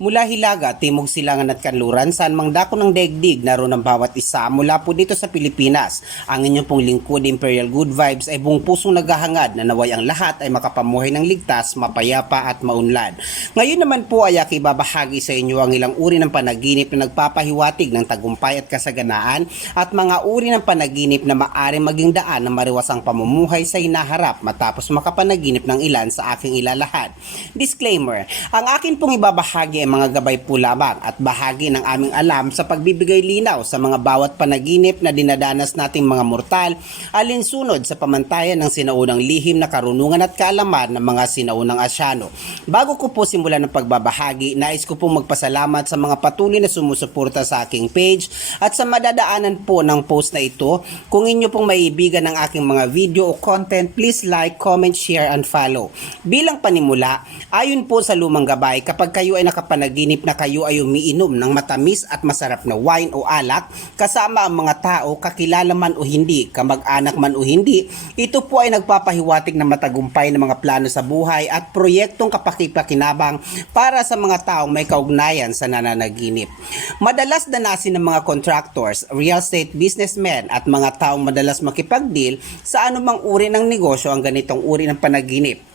Mula Hilaga, Timog Silangan at Kanluran, saan mang dako ng daigdig naroon ang bawat isa mula po dito sa Pilipinas. Ang inyong pong lingkod Imperial Good Vibes ay buong pusong naghahangad na naway ang lahat ay makapamuhay ng ligtas, mapayapa at maunlad. Ngayon naman po ay aki babahagi sa inyo ang ilang uri ng panaginip na nagpapahiwatig ng tagumpay at kasaganaan at mga uri ng panaginip na maaring maging daan na mariwasang pamumuhay sa hinaharap matapos makapanaginip ng ilan sa aking ilalahad. Disclaimer, ang akin pong ibabahagi ay mga gabay po lamang at bahagi ng aming alam sa pagbibigay linaw sa mga bawat panaginip na dinadanas nating mga mortal alinsunod sa pamantayan ng sinaunang lihim na karunungan at kaalaman ng mga sinaunang asyano. Bago ko po simulan ng pagbabahagi, nais ko pong magpasalamat sa mga patuloy na sumusuporta sa aking page at sa madadaanan po ng post na ito. Kung inyo pong maibigan ng aking mga video o content, please like, comment, share, and follow. Bilang panimula, ayon po sa lumang gabay, kapag kayo ay nakapanaginip na kayo ay umiinom ng matamis at masarap na wine o alak, kasama ang mga tao, kakilala man o hindi, kamag-anak man o hindi, ito po ay nagpapahiwatig ng matagumpay ng mga plano sa buhay at proyektong kapakipakinabang para sa mga taong may kaugnayan sa nananaginip. Madalas danasin ng mga contractors, real estate businessmen at mga taong madalas makipag-deal sa anumang uri ng negosyo ang ganitong uri ng panaginip.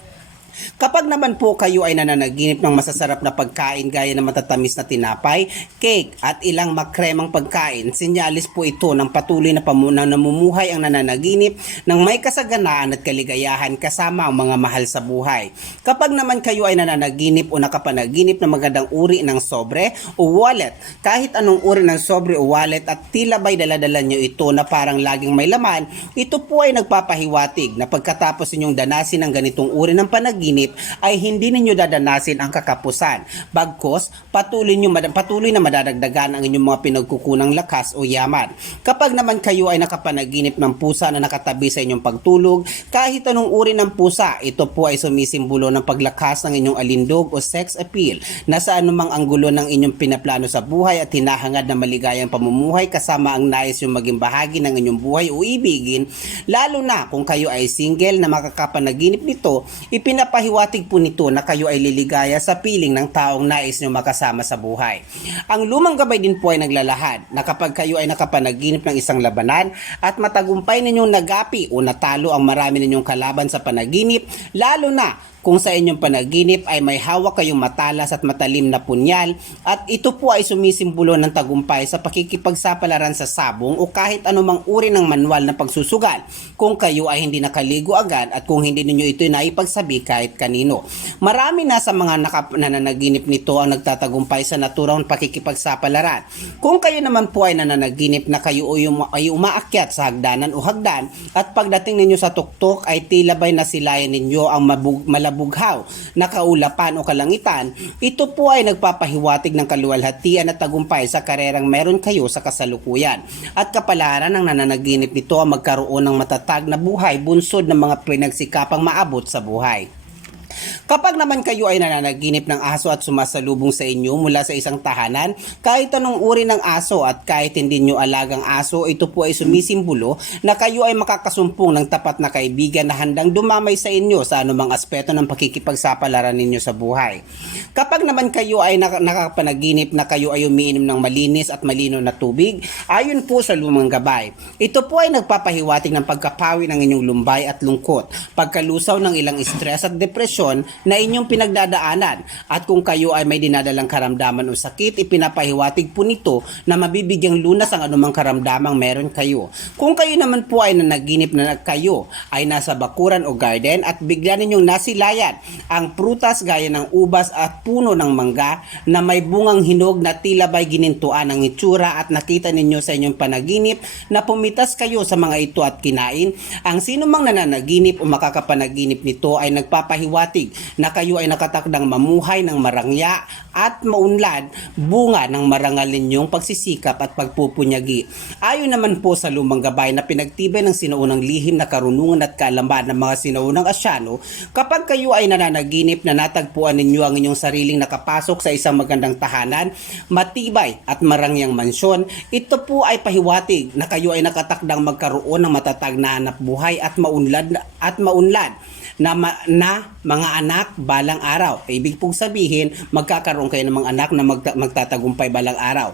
Kapag naman po kayo ay nananaginip ng masasarap na pagkain gaya ng matatamis na tinapay, cake at ilang makremang pagkain, sinyalis po ito ng patuloy na pamunang namumuhay ang nananaginip ng may kasaganaan at kaligayahan kasama ang mga mahal sa buhay. Kapag naman kayo ay nananaginip o nakapanaginip ng magandang uri ng sobre o wallet, kahit anong uri ng sobre o wallet at tila ba'y daladala nyo ito na parang laging may laman, ito po ay nagpapahiwatig na pagkatapos ninyong danasin ang ganitong uri ng panaginip, ay hindi ninyo dadanasin ang kakapusan. Bagkos, patuloy, nyo, patuloy na madadagdagan ang inyong mga pinagkukunang lakas o yaman. Kapag naman kayo ay nakapanaginip ng pusa na nakatabi sa inyong pagtulog, kahit anong uri ng pusa, ito po ay sumisimbolo ng paglakas ng inyong alindog o sex appeal na sa anumang anggulo ng inyong pinaplano sa buhay at hinahangad na maligayang pamumuhay kasama ang nais yung maging bahagi ng inyong buhay o ibigin, lalo na kung kayo ay single na makakapanaginip nito, ipinapahiwatig po nito na kayo ay liligaya sa piling ng taong nais nyo makasama sa buhay. Ang lumang gabay din po ay naglalahad na kapag kayo ay nakapanaginip ng isang labanan at matagumpay ninyong nagapi o natalo ang marami ninyong kalaban sa panaginip, lalo na kung sa inyong panaginip ay may hawak kayong matalas at matalim na punyal at ito po ay sumisimbolo ng tagumpay sa pakikipagsapalaran sa sabong o kahit anumang uri ng manual na pagsusugal kung kayo ay hindi nakaligo agad at kung hindi ninyo ito naipagsabi kahit kanino. Marami na sa mga nananaginip nito ang nagtatagumpay sa naturang pakikipagsapalaran. Kung kayo naman po ay nananaginip na kayo ay, ay umaakyat sa hagdanan o hagdan at pagdating ninyo sa tuktok ay tila ba'y nasilayan ninyo ang mabug- malabughaw na kaulapan o kalangitan, ito po ay nagpapahiwatig ng kaluwalhatian at tagumpay sa karerang meron kayo sa kasalukuyan. At kapalaran ng nananaginip nito ang magkaroon ng matatag na buhay bunsod ng mga pinagsikapang maabot sa buhay. Kapag naman kayo ay nananaginip ng aso at sumasalubong sa inyo mula sa isang tahanan, kahit anong uri ng aso at kahit hindi nyo alagang aso, ito po ay sumisimbolo na kayo ay makakasumpong ng tapat na kaibigan na handang dumamay sa inyo sa anumang aspeto ng pakikipagsapalaran ninyo sa buhay. Kapag naman kayo ay nak- nakapanaginip na kayo ay umiinom ng malinis at malino na tubig, ayon po sa lumang gabay, ito po ay nagpapahiwatig ng pagkapawi ng inyong lumbay at lungkot, pagkalusaw ng ilang stress at depresyon na inyong pinagdadaanan. At kung kayo ay may dinadalang karamdaman o sakit, ipinapahiwatig po nito na mabibigyang lunas ang anumang karamdamang meron kayo. Kung kayo naman po ay nanaginip na kayo ay nasa bakuran o garden at bigla ninyong nasilayan ang prutas gaya ng ubas at puno ng mangga na may bungang hinog na tila ba'y ginintuan ang itsura at nakita ninyo sa inyong panaginip na pumitas kayo sa mga ito at kinain, ang sino mang nananaginip o makakapanaginip nito ay nagpapahiwatig na kayo ay nakatakdang mamuhay ng marangya at maunlad bunga ng marangal ninyong pagsisikap at pagpupunyagi. Ayon naman po sa lumang gabay na pinagtibay ng sinuunang lihim na karunungan at kaalaman ng mga sinuunang asyano, kapag kayo ay nananaginip na natagpuan ninyo ang inyong sariling nakapasok sa isang magandang tahanan, matibay at marangyang mansyon, ito po ay pahiwatig na kayo ay nakatakdang magkaroon ng matatag na hanap buhay at maunlad at maunlad na, ma- na mga anak anak balang araw. Ibig pong sabihin, magkakaroon kayo ng mga anak na magta- magtatagumpay balang araw.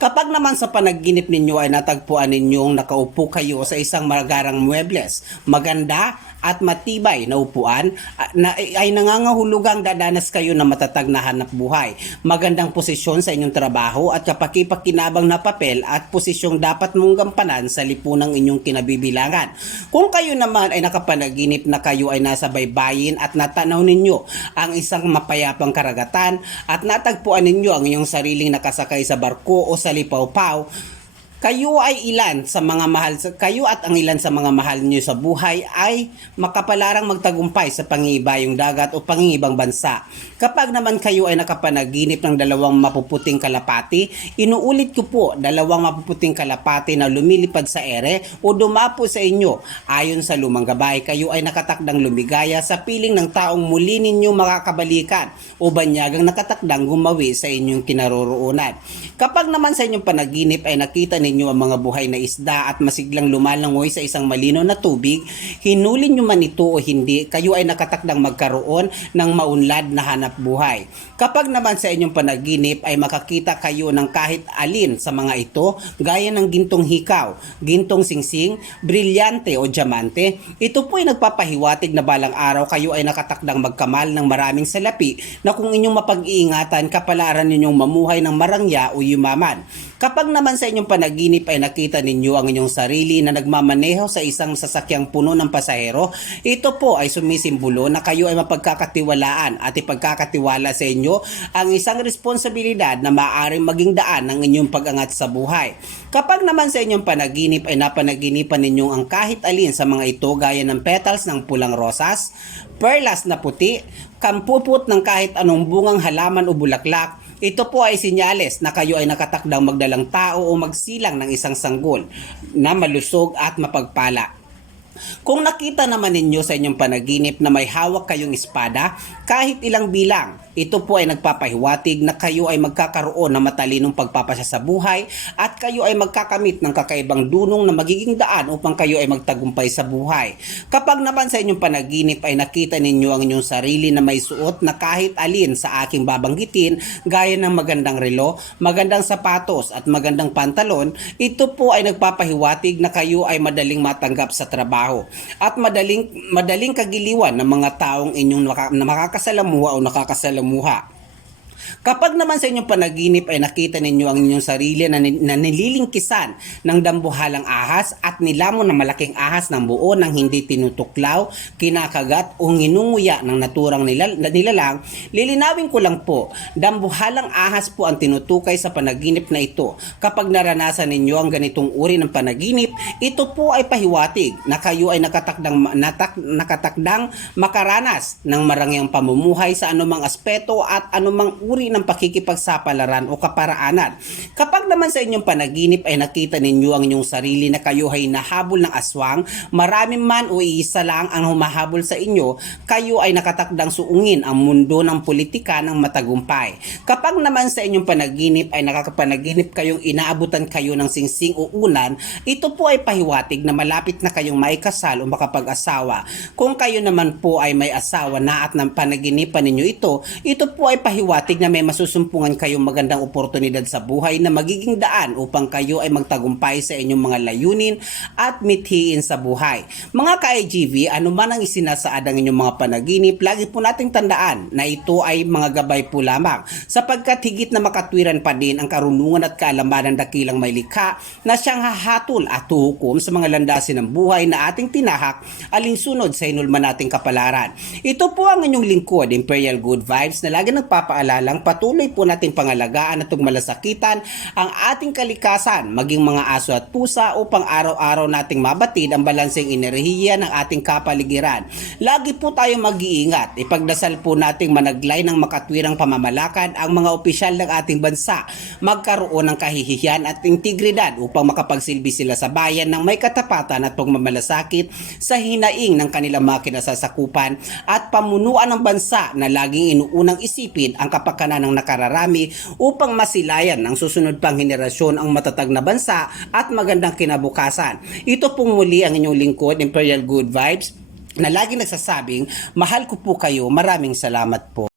Kapag naman sa panaginip ninyo ay natagpuan ninyong nakaupo kayo sa isang magarang muebles, maganda at matibay na upuan na ay nangangahulugang dadanas kayo ng matatag na hanap buhay. Magandang posisyon sa inyong trabaho at kapakipakinabang na papel at posisyong dapat mong gampanan sa lipunang inyong kinabibilangan. Kung kayo naman ay nakapanaginip na kayo ay nasa baybayin at natanaw ninyo ang isang mapayapang karagatan at natagpuan ninyo ang inyong sariling nakasakay sa barko o sa lipaw-paw, kayo ay ilan sa mga mahal kayo at ang ilan sa mga mahal niyo sa buhay ay makapalarang magtagumpay sa pangibayong dagat o pangingibang bansa. Kapag naman kayo ay nakapanaginip ng dalawang mapuputing kalapati, inuulit ko po, dalawang mapuputing kalapati na lumilipad sa ere o dumapo sa inyo. Ayon sa lumang gabay, kayo ay nakatakdang lumigaya sa piling ng taong muli ninyo makakabalikan o banyagang nakatakdang gumawi sa inyong kinaroroonan. Kapag naman sa inyong panaginip ay nakita ninyo ang mga buhay na isda at masiglang lumalangoy sa isang malino na tubig, hinuli nyo man ito o hindi, kayo ay nakatakdang magkaroon ng maunlad na hanap buhay. Kapag naman sa inyong panaginip ay makakita kayo ng kahit alin sa mga ito, gaya ng gintong hikaw, gintong singsing, brilyante o diamante, ito po ay nagpapahiwatig na balang araw kayo ay nakatakdang magkamal ng maraming salapi na kung inyong mapag-iingatan kapalaran ninyong mamuhay ng marangya o yumaman. Kapag naman sa inyong panaginip ay nakita ninyo ang inyong sarili na nagmamaneho sa isang sasakyang puno ng pasahero, ito po ay sumisimbolo na kayo ay mapagkakatiwalaan at ipagkakatiwala sa inyo ang isang responsibilidad na maaaring maging daan ng inyong pag-angat sa buhay. Kapag naman sa inyong panaginip ay napanaginipan ninyo ang kahit alin sa mga ito gaya ng petals ng pulang rosas, perlas na puti, kampupot ng kahit anong bungang halaman o bulaklak, ito po ay sinyales na kayo ay nakatakdang magdalang tao o magsilang ng isang sanggol na malusog at mapagpala. Kung nakita naman ninyo sa inyong panaginip na may hawak kayong espada, kahit ilang bilang, ito po ay nagpapahiwatig na kayo ay magkakaroon ng matalinong pagpapasya sa buhay at kayo ay magkakamit ng kakaibang dunong na magiging daan upang kayo ay magtagumpay sa buhay. Kapag naman sa inyong panaginip ay nakita ninyo ang inyong sarili na may suot na kahit alin sa aking babanggitin gaya ng magandang relo, magandang sapatos at magandang pantalon, ito po ay nagpapahiwatig na kayo ay madaling matanggap sa trabaho at madaling madaling kagiliwan ng mga taong inyong makakasalamuha o nakakasalamuha. Kapag naman sa inyong panaginip ay nakita ninyo ang inyong sarili na, na nililingkisan ng dambuhalang ahas at nilamon ng malaking ahas ng buo ng hindi tinutuklaw, kinakagat o nginunguya ng naturang nilal- nilalang, lilinawin ko lang po, dambuhalang ahas po ang tinutukay sa panaginip na ito. Kapag naranasan ninyo ang ganitong uri ng panaginip, ito po ay pahiwatig na kayo ay nakatakdang, natak, nakatakdang makaranas ng marangyang pamumuhay sa anumang aspeto at anumang uri ng pakikipagsapalaran o kaparaanan. Kapag naman sa inyong panaginip ay nakita ninyo ang inyong sarili na kayo ay nahabol ng aswang, marami man o iisa lang ang humahabol sa inyo, kayo ay nakatakdang suungin ang mundo ng politika ng matagumpay. Kapag naman sa inyong panaginip ay nakakapanaginip kayong inaabutan kayo ng singsing o unan, ito po ay pahiwatig na malapit na kayong maikasal o makapag-asawa. Kung kayo naman po ay may asawa na at ng panaginipan ninyo ito, ito po ay pahiwatig na may masusumpungan kayong magandang oportunidad sa buhay na magiging daan upang kayo ay magtagumpay sa inyong mga layunin at mithiin sa buhay. Mga ka-IGV, ano man ang isinasaad ang inyong mga panaginip, lagi po nating tandaan na ito ay mga gabay po lamang sapagkat higit na makatwiran pa din ang karunungan at kaalaman ng dakilang may likha na siyang hahatol at huhukom sa mga landasin ng buhay na ating tinahak alinsunod sa hinulman nating kapalaran. Ito po ang inyong lingkod, Imperial Good Vibes, na lagi nagpapaalalang patuloy po nating pangalagaan at malasakitan ang ating kalikasan, maging mga aso at pusa upang araw-araw nating mabatid ang balanseng enerhiya ng ating kapaligiran. Lagi po tayong mag-iingat. Ipagdasal po nating managlay ng makatwirang pamamalakad ang mga opisyal ng ating bansa, magkaroon ng kahihiyan at integridad upang makapagsilbi sila sa bayan ng may katapatan at pagmamalasakit sa hinaing ng kanilang mga kinasasakupan at pamunuan ng bansa na laging inuunang isipin ang kapakanan ng nakararami upang masilayan ng susunod pang henerasyon ang matatag na bansa at magandang kinabukasan. Ito pong muli ang inyong lingkod, Imperial Good Vibes, na laging nagsasabing, mahal ko po kayo, maraming salamat po.